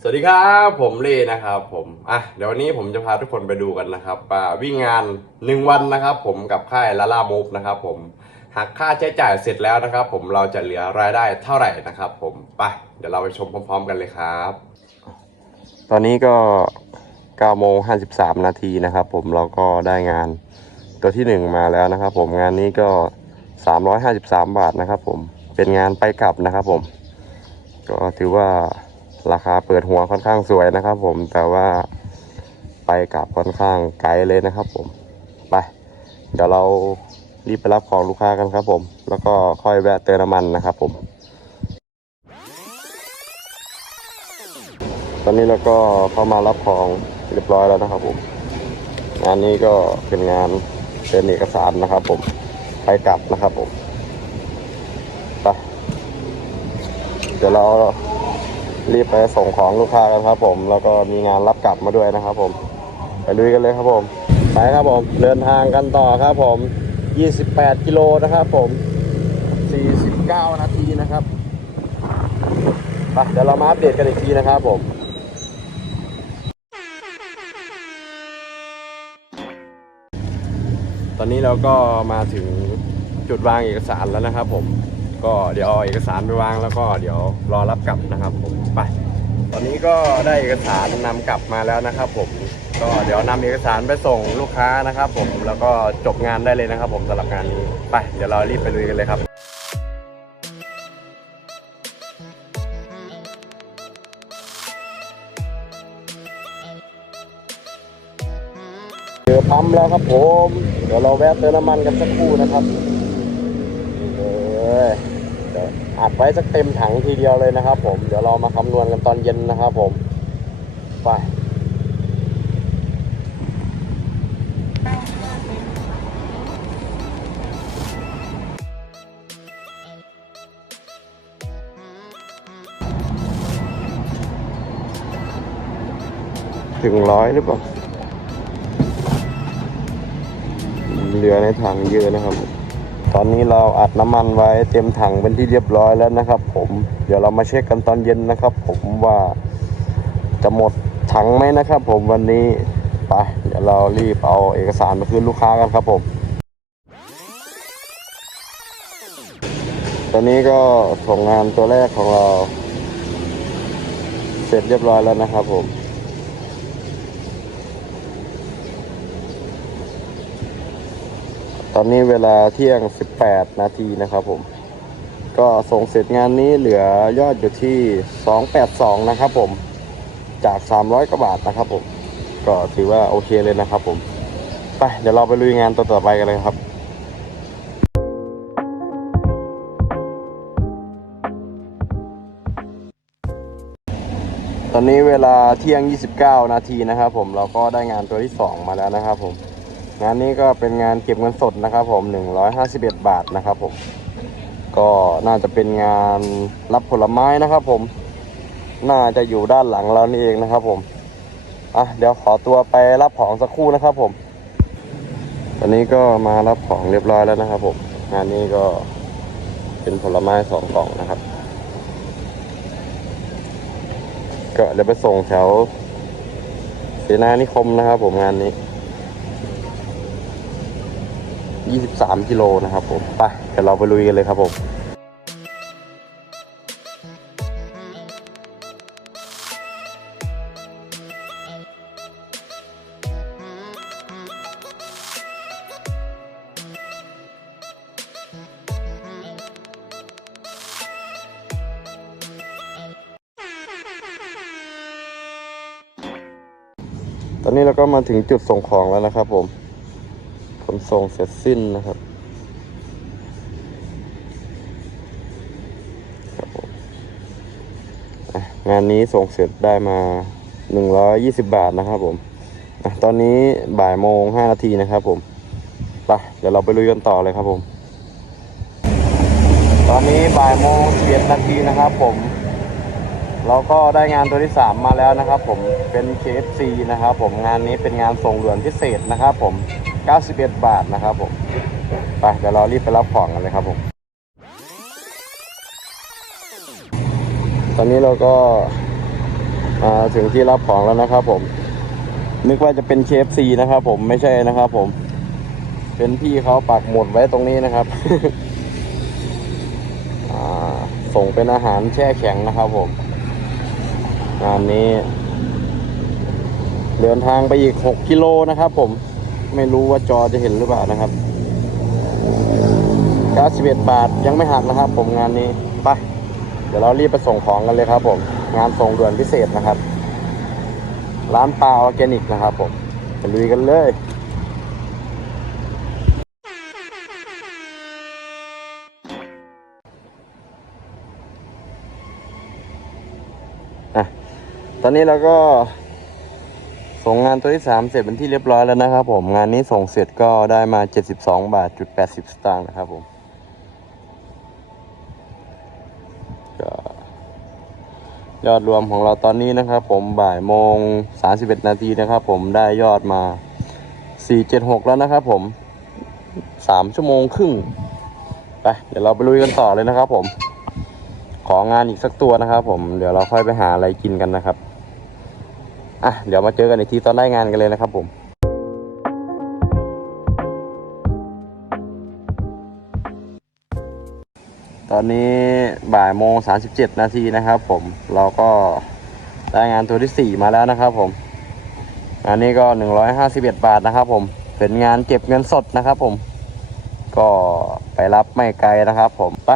สวัสดีครับผมเล่นะครับผมอะเดี๋ยววันนี้ผมจะพาทุกคนไปดูกันนะครับว่าวิ่งงานหนึ่งวันนะครับ ผมกับค่ายลาลามูฟนะครับ ผมหากค่าใช้จ่ายเสร็จแล้วนะครับ ผมเราจะเหลือรายได้เท่าไหร่นะครับ ผมไปเดี๋ยวเราไปชมพร้อม ๆ กันเลยครับ ตอนนี้ก็9โมง53 นาทีนะครับ ผมเราก็ได้งานตัวที่หนึ่งมาแล้วนะครับ ผมงานนี้ก็ 353 บาทนะครับ ผมเป็นงานไปกลับนะครับ ผม ก็ถือว่า ราคาเปิดหัวค่อนข้างสวยนะครับ ผมแต่ว่าไปกลับค่อนข้างไกลเลยนะครับ ผมไปเดี๋ยวเรารีบไปรับของลูกค้ากันครับ ผม แล้วก็ค่อยแวะเติมน้ำมันนะครับ ผม ตอนนี้เราก็เข้ามารับของเรียบร้อยแล้วนะครับ ผม งานนี้ก็เป็นงานเป็นเอกสารนะครับ ผมไปกลับนะครับผมไปเดี๋ยวเรา รีบไปส่งของลูกค้ากันครับผม แล้วก็มีงานรับกลับมาด้วยนะครับผม ไปลุยกันเลยครับผม ไปครับผม เดินทางกันต่อครับผม 28 กิโลนะครับผม 49 นาทีนะครับไปเดี๋ยวเรามาอัปเดตกันอีกทีนะครับผมตอนนี้เราก็มาถึงจุดวางเอกสารแล้วนะครับผม ก็เดี๋ยวเอาเอกสารไปวางแล้วก็เดี๋ยวรอรับกลับนะครับผม ไป ตอนนี้ก็ได้เอกสารนำกลับมาแล้วนะครับ ผม ก็เดี๋ยวนำเอกสารไปส่งลูกค้านะครับ ผม แล้วก็จบงานได้เลยนะครับ ผมสำหรับงานนี้ ไป เดี๋ยวเรารีบไปลุยกันเลยครับ เจอปั๊มแล้วครับผม เดี๋ยวเราแวะเติมน้ำมันกันสักครู่นะครับนี่เลย อัดไว้สักเต็มถังทีเดียวเลยนะครับ ผมเดี๋ยวเรามาคำนวณกันตอนเย็นนะครับ ผมไปถึงร้อยหรือเปล่าเหลือในถังเยอะนะครับ ตอนนี้เราอัดน้ำมันไว้เต็มถังเป็นที่เรียบร้อยแล้วนะครับ ผมเดี๋ยวเรามาเช็คกันตอนเย็นนะครับ ผมว่าจะหมดถังไหมนะครับ ผมวันนี้ไปเดี๋ยวเรารีบเอาเอกสารมาคืนลูกค้ากันครับผม ตอนนี้ก็ส่งงานตัวแรกของเรา เสร็จเรียบร้อยแล้วนะครับผม ต อนนี้เวลาเที่ยง 18 นาทีนะครับผม ก็ส่งเสร็จงานนี้เหลือยอดอยู่ที่ 282 นะครับผม จาก 300กว่าบาทนะครับผม ก็ถือว่าโอเคเลยนะครับผม ไป เดี๋ยวเราไปลุยงานต่อไปกันเลยครับตอนนี้เวลาเที่ยง 29 นาทีนะครับผมเราก็ได้งานตัวที่ 2 มาแล้วนะครับผม งานนี้ก็เป็นงานเก็บเงินสดนะครับผม 151 บาทนะครับผม ก็น่าจะเป็นงานรับผลไม้นะครับผม น่าจะอยู่ด้านหลังเรานี่เองนะครับผม อะเดี๋ยวขอตัวไปรับของสักครู่นะครับผม ตอนนี้ก็มารับของเรียบร้อยแล้วนะครับผม งานนี้ก็เป็นผลไม้สองกล่องนะครับ ก็เดี๋ยวไปส่งแถวเสนานิคมนะครับผมงานนี้ 23 กิโลนะครับผม ไป เดี๋ยวเราไปลุยกันเลยครับผมตอนนี้เราก็มาถึงจุดส่งของแล้วนะครับผม ขนส่งเสร็จสิ้นนะครับ งานนี้ส่งเสร็จได้มา 120 บาทนะครับผมตอนนี้บ่ายโมง 5 นาทีนะครับผมไปเดี๋ยวเราไปลุยกันต่อเลยครับผม ตอนนี้บ่ายโมง11นาทีนะครับผม เราก็ได้งานตัวที่ 3 มาแล้วนะครับผม เป็น KFC นะครับผม งานนี้เป็นงานส่งด่วนพิเศษนะครับผม 91 บาทนะครับผม ไปเดี๋ยวเรารีบไปรับของกันเลยครับผม ตอนนี้เราก็มาถึงที่รับของแล้วนะครับผม นึกว่าจะเป็น KFC นะครับผมไม่ใช่นะครับผม เป็นพี่เขาปักหมุดไว้ตรงนี้นะครับส่งเป็นอาหารแช่แข็งนะครับผม งานนี้ เดินทางไปอีก 6 กิโลนะครับผม ไม่รู้ว่าจอจะเห็นหรือเปล่านะครับ91บาทยังไม่หักนะครับ ผมงานนี้ไปเดี๋ยวเรารีบไปส่งของกันเลยครับ ผม งานส่งด่วนพิเศษนะครับ ร้านปลาออร์แกนิกนะครับ ผมไปลุยกันเลยอะตอนนี้เราก็ ส่งงานตัวที่สามเสร็จเป็นที่เรียบร้อยแล้วนะครับผมงานนี้ส่งเสร็จก็ได้มา 72 บาทจุด80 สตางค์นะครับผมก็ยอดรวมของเราตอนนี้นะครับ ผมบ่ายโมง 31 นาทีนะครับ ผมได้ยอดมา 476 แล้วนะครับ ผม 3 ชั่วโมงครึ่งไปเดี๋ยวเราไปลุยกันต่อเลยนะครับ ผมของานอีกสักตัวนะครับ ผมเดี๋ยวเราค่อยไปหาอะไรกินกันนะครับ อะเดี๋ยวมาเจอกันอีกทีตอนได้งานกันเลยนะครับผมตอนนี้บ่ายโมงสามสิบเจ็ดนาทีนะครับผมเราก็ได้งานตัวที่สี่มาแล้วนะครับผมงานนี้ก็หนึ่งร้อยห้าสิบเอ็ดบาทนะครับผมเป็นงานเก็บเงินสดนะครับผม ก็ไปรับไม่ไกลนะครับผมไป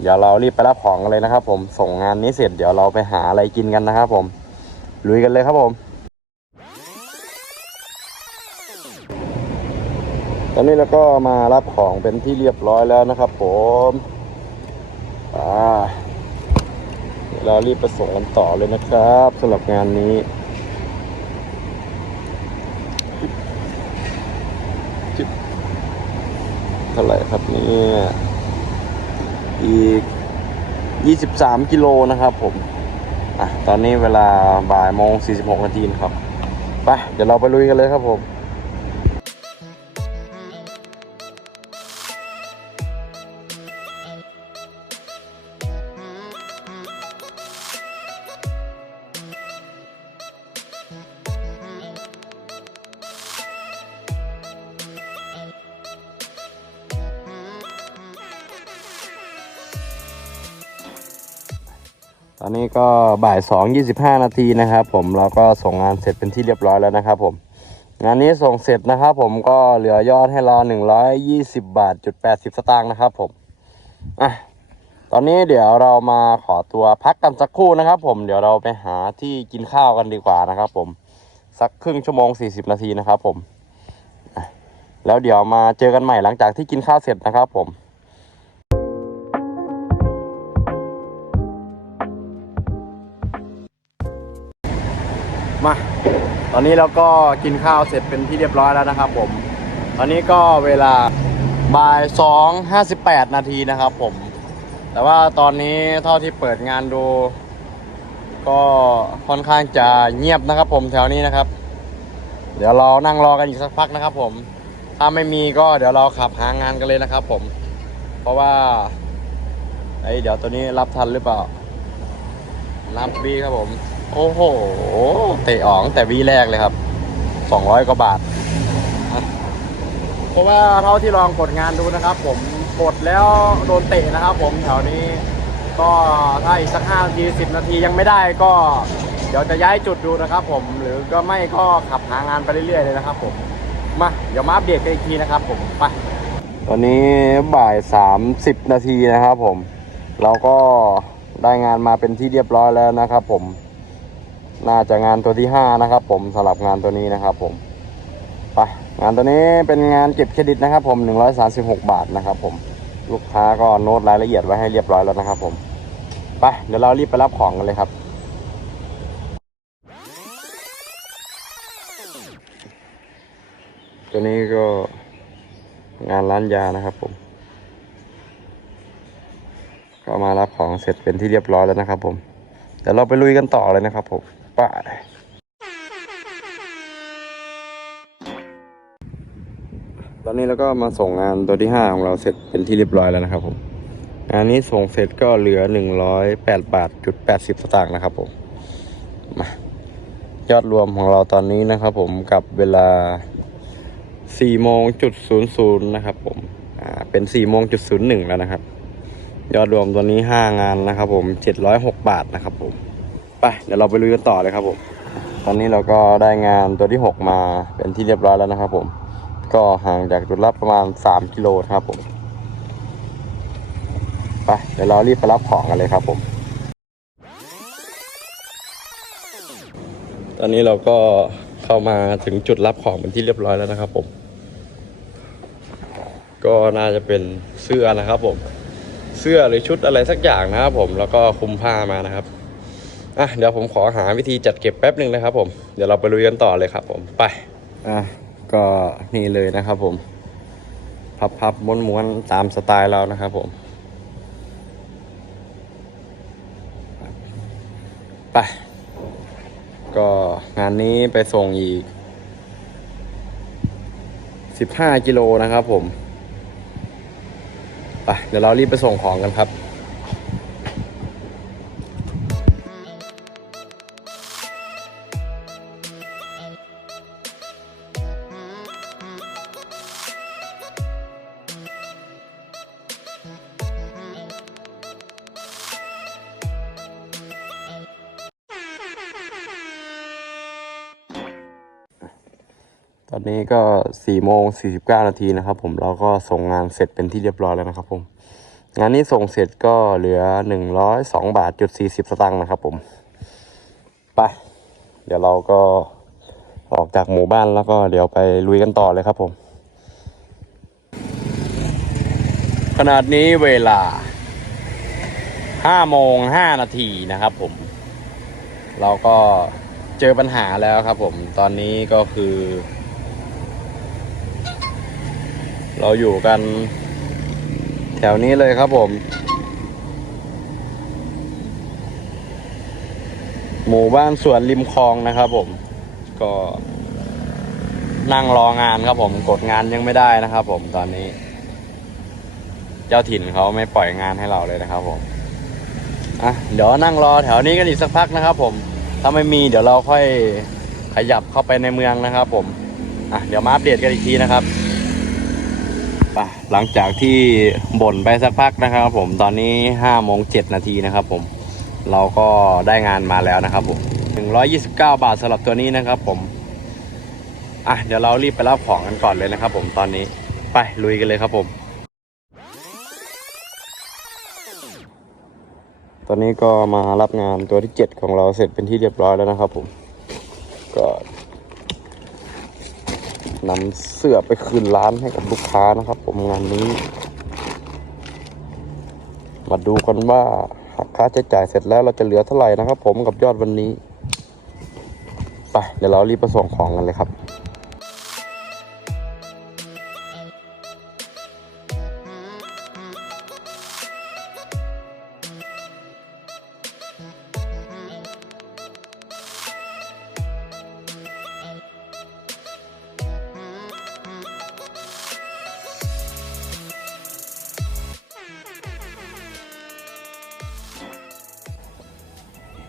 เดี๋ยวเรารีบไปรับของกันเลยนะครับผมส่งงานนี้เสร็จเดี๋ยวเราไปหาอะไรกินกันนะครับผมลุยกันเลยครับผม ตอนนี้เราก็มารับของเป็นที่เรียบร้อยแล้วนะครับ ผมอ่าเรารีบไปส่งกันต่อเลยนะครับสำหรับงานนี้เท่าไหร่ครับนี่อีก 23 กิโลนะครับผมอะตอนนี้เวลาบ่ายโมง46นาทีนครับ ไป เดี๋ยวเราไปลุยกันเลยครับผม อนนี้ก็บ่ายสองยี่สิบห้านาทีนะครับผมเราก็ส่งงานเสร็จเป็นที่เรียบร้อยแล้วนะครับผม งานนี้ส่งเสร็จนะครับผมก็เหลือยอดให้เราหนึ่งร้อยยี่สิบบาทจุดแปดสิบสตางค์นะครับผมอะตอนนี้เดี๋ยวเรามาขอตัวพักกันสักครู่นะครับ ผมเดี๋ยวเราไปหาที่กินข้าวกันดีกว่านะครับ ผมสักครึ่งชั่วโมงสี่สิบนาทีนะครับ ผมแล้วเดี๋ยวมาเจอกันใหม่หลังจากที่กินข้าวเสร็จนะครับ ผม มา ตอนนี้เราก็กินข้าวเสร็จเป็นที่เรียบร้อยแล้วนะครับผม ตอนนี้ก็เวลาบ่ายสองห้าสิบแปดนาทีนะครับผม แต่ว่าตอนนี้เท่าที่เปิดงานดู ก็ค่อนข้างจะเงียบนะครับผมแถวนี้นะครับ เดี๋ยวเรานั่งรอกันอีกสักพักนะครับ ผม ถ้าไม่มีก็เดี๋ยวเราขับหางานกันเลยนะครับ ผม เพราะว่าไอยเดี๋ยวตัวนี้รับทันหรือเปล่ารับวีครับผม โอ้โห เตะอ๋องแต่วีแรกเลยครับสองร้อยกว่าบาท เพราะว่าเท่าที่ลองกดงานดูนะครับ ผมกดแล้วโดนเตะนะครับผมแถวนี้ ก็ถ้าอีกสักห้านาทีสิบนาทียังไม่ได้ก็ เดี๋ยวจะย้ายจุดดูนะครับ ผม หรือก็ไม่ก็ขับหางานไปเรื่อยๆเลยนะครับ ผม มาเดี๋ยวมาอัปเดตกันอีกทีนะครับ ผมไป ตอนนี้บ่ายสามสิบนาทีนะครับ ผม เราก็ได้งานมาเป็นที่เรียบร้อยแล้วนะครับ ผม น่าจะงานตัวที่ห้านะครับ ผมสำหรับงานตัวนี้นะครับ ผมไปงานตัวนี้เป็นงานเก็บเครดิตนะครับ ผมหนึ่งร้อยสาสิบหกบาทนะครับ ผมลูกค้าก็โน้ตรายละเอียดไว้ให้เรียบร้อยแล้วนะครับ ผมไปเดี๋ยวเรารีบไปรับของกันเลยครับตัวนี้ก็งานร้านยานะครับผม ก็มารับของเสร็จเป็นที่เรียบร้อยแล้วนะครับผม เดี๋ยวเราไปลุยกันต่อเลยนะครับผม ไป ตอนนี้เราก็มาส่งงานตัวที่ห้าของเราเสร็จเป็นที่เรียบร้อยแล้วนะครับผมงานนี้ส่งเสร็จก็เหลือหนึ่งร้อยแปดบาทจุดแปดสิบสตางค์นะครับผมมายอดรวมของเราตอนนี้นะครับผมกับเวลา4โมงจุด00นะครับผมอ่าเป็น4โมงจุด01แล้วนะครับ ยอดรวมตัวนี้ 5 งานนะครับผม706 บาทนะครับผม ไปเดี๋ยวเราไปลุยกันต่อเลยครับผม ตอนนี้เราก็ได้งานตัวที่ 6 มาเป็นที่เรียบร้อยแล้วนะครับผม ก็ห่างจากจุดรับประมาณ 3 กิโลครับผม ไปเดี๋ยวเรารีบไปรับของกันเลยครับผม ตอนนี้เราก็เข้ามาถึงจุดรับของเป็นที่เรียบร้อยแล้วนะครับผม ก็น่าจะเป็นเสื้อนะครับผม เสื้อหรือชุดอะไรสักอย่างนะครับผม แล้วก็คุมผ้ามานะครับ อะเดี๋ยวผมขอหาวิธีจัดเก็บแป๊บหนึ่งนะครับผมเดี๋ยวเราไปลุยกันต่อเลยครับผมไปอะก็นี่เลยนะครับผม พับพับม้วนม้วนๆตามสไตล์เรานะครับผมไปก็งานนี้ไปส่งอีก15กิโลนะครับผมไปเดี๋ยวเรารีบไปส่งของกันครับ อนนี้ก็4โมง49นาทีนะครับ ผมเราก็ส่งงานเสร็จเป็นที่เรียบร้อยแล้วนะครับผม งานนี้ส่งเสร็จก็เหลือ102บาทจุด40สตางค์นะครับ ผมไปเดี๋ยวเราก็ออกจากหมู่บ้านแล้วก็เดี๋ยวไปลุยกันต่อเลยครับผม ขนาดนี้เวลา5โมง5นาทีนะครับผม เราก็เจอปัญหาแล้วครับผม ตอนนี้ก็คือ เราอยู่กัน แถวนี้เลยครับผม หมู่บ้านสวนริมคลองนะครับผม ก็นั่งรองานครับผม กดงานยังไม่ได้นะครับผมตอนนี้ เจ้าถิ่นเขาไม่ปล่อยงานให้เราเลยนะครับผมอะเดี๋ยวนั่งรอแถวนี้กันอีกสักพักนะครับผม ถ้าไม่มีเดี๋ยวเราค่อยขยับเข้าไปในเมืองนะครับผมอะเดี๋ยวมาอัปเดตกันอีกทีนะครับ หลังจากที่บ่นไปสักพักนะครับผมตอนนี้ห้าโมงเจ็ดนาทีนะครับผมเราก็ได้งานมาแล้วนะครับผมหนึ่งร้อยยี่สิบเก้าบาทสำหรับตัวนี้นะครับผมอะเดี๋ยวเรารีบไปรับของกันก่อนเลยนะครับผมตอนนี้ไปลุยกันเลยครับผม ตอนนี้ก็มารับงานตัวที่เจ็ดของเราเสร็จเป็นที่เรียบร้อยแล้วนะครับผมก็ นำเสื้อไปคืนร้านให้กับลูกค้านะครับ ผมงานนี้ มาดูกันว่าหากค่าใช้จ่ายเสร็จแล้วเราจะเหลือเท่าไหร่นะครับ ผมกับยอดวันนี้ ไปเดี๋ยวเรารีบไปส่งของกันเลยครับ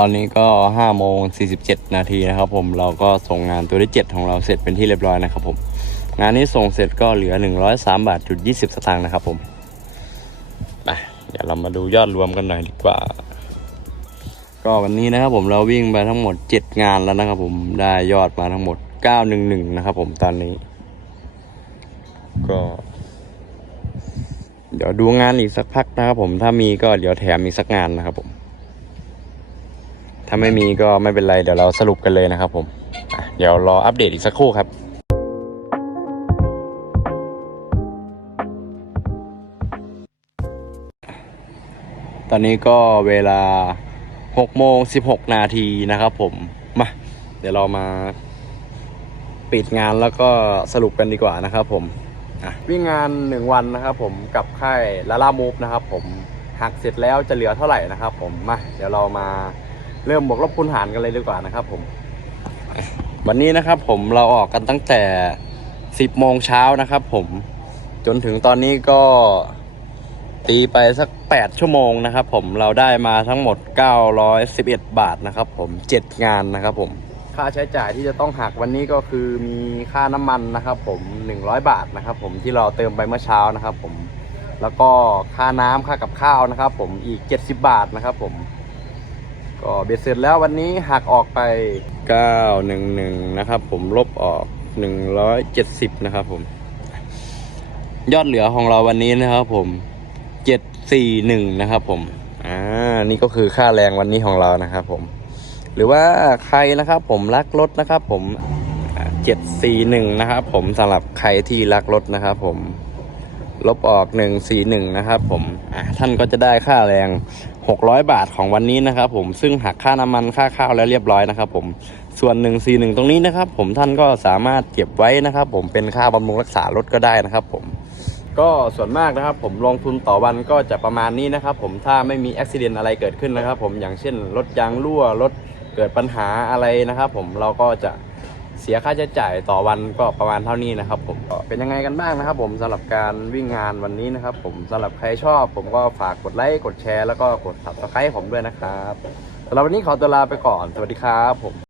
ตอนนี้ก็ห้าโมงสี่สิบเจ็ดนาทีนะครับผมเราก็ส่งงานตัวที่เจ็ดของเราเสร็จเป็นที่เรียบร้อยนะครับผม งานนี้ส่งเสร็จก็เหลือหนึ่งร้อยสามบาทจุดยี่สิบสตางค์นะครับผมไปเดี๋ยวเรามาดูยอดรวมกันหน่อยดีกว่า ก็วันนี้นะครับผมเราวิ่งไปทั้งหมดเจ็ดงานแล้วนะครับผมได้ยอดมาทั้งหมดเก้าหนึ่งหนึ่งนะครับผมตอนนี้ ก็ เดี๋ยวดูงานอีกสักพักนะครับผมถ้ามีก็เดี๋ยวแถมอีกสักงานนะครับผม ถ้าไม่มีก็ไม่เป็นไรเดี๋ยวเราสรุปกันเลยนะครับผมเดี๋ยวรออัปเดตอีกสักครู่ครับตอนนี้ก็เวลา6โมง16 นาทีนะครับผม มา เดี๋ยวเรามาปิดงานแล้วก็สรุปกันดีกว่านะครับผมวิ่งงาน 1 วันนะครับผมกับค่ายลาล่ามูฟนะครับผมหักเสร็จแล้วจะเหลือเท่าไหร่นะครับผม มา เดี๋ยวเรามา เริ่มบวกลบคูณหารกันเลยดีกว่านะครับ ผม วันนี้นะครับ ผมเราออกกันตั้งแต่ 10โมงเช้านะครับ ผมจนถึงตอนนี้ก็ตีไปสัก 8 ชั่วโมงนะครับ ผมเราได้มาทั้งหมด 911 บาทนะครับ ผม 7 งานนะครับ ผมค่าใช้จ่ายที่จะต้องหักวันนี้ก็คือมีค่าน้ำมันนะครับ ผม 100 บาทนะครับ ผมที่เราเติมไปเมื่อเช้านะครับ ผมแล้วก็ค่าน้ำค่ากับข้าวนะครับ ผมอีก 70 บาทนะครับ ผม ก็เบ็ดเสร็จแล้ววันนี้หักออกไป 911 นะครับผมลบออก 170 นะครับผม ยอดเหลือของเราวันนี้นะครับผม 741 นะครับผม อ่า นี่ก็คือค่าแรงวันนี้ของเรานะครับผม หรือว่าใครนะครับผมรักรถนะครับผมเจ็ดสี่หนึ่งนะครับผมสำหรับใครที่รักรถนะครับผมลบออกหนึ่งสี่หนึ่งนะครับผม อะท่านก็จะได้ค่าแรง หกร้อยบาทของวันนี้นะครับผมซึ่งหักค่าน้ำมันค่าข้าวแล้วเรียบร้อยนะครับผมส่วนหนึ่งสี่หนึ่งตรงนี้นะครับผมท่านก็สามารถเก็บไว้นะครับผมเป็นค่าบำรุงรักษารถก็ได้นะครับผมก็ส่วนมากนะครับผมลงทุนต่อวันก็จะประมาณนี้นะครับผมถ้าไม่มีอุบิเหตุอะไรเกิดขึ้นนะครับผมอย่างเช่นรถยางรั่วรถเกิดปัญหาอะไรนะครับผมเราก็จะ เสียค่าใช้จ่ายต่อวันก็ประมาณเท่านี้นะครับ ผมเป็นยังไงกันบ้างนะครับ ผมสำหรับการวิ่งงานวันนี้นะครับ ผมสำหรับใครชอบ ผมก็ฝากกดไลค์กดแชร์แล้วก็กด subscribe ผมด้วยนะครับสำหรับวันนี้ขอตัวลาไปก่อน สวัสดีครับผม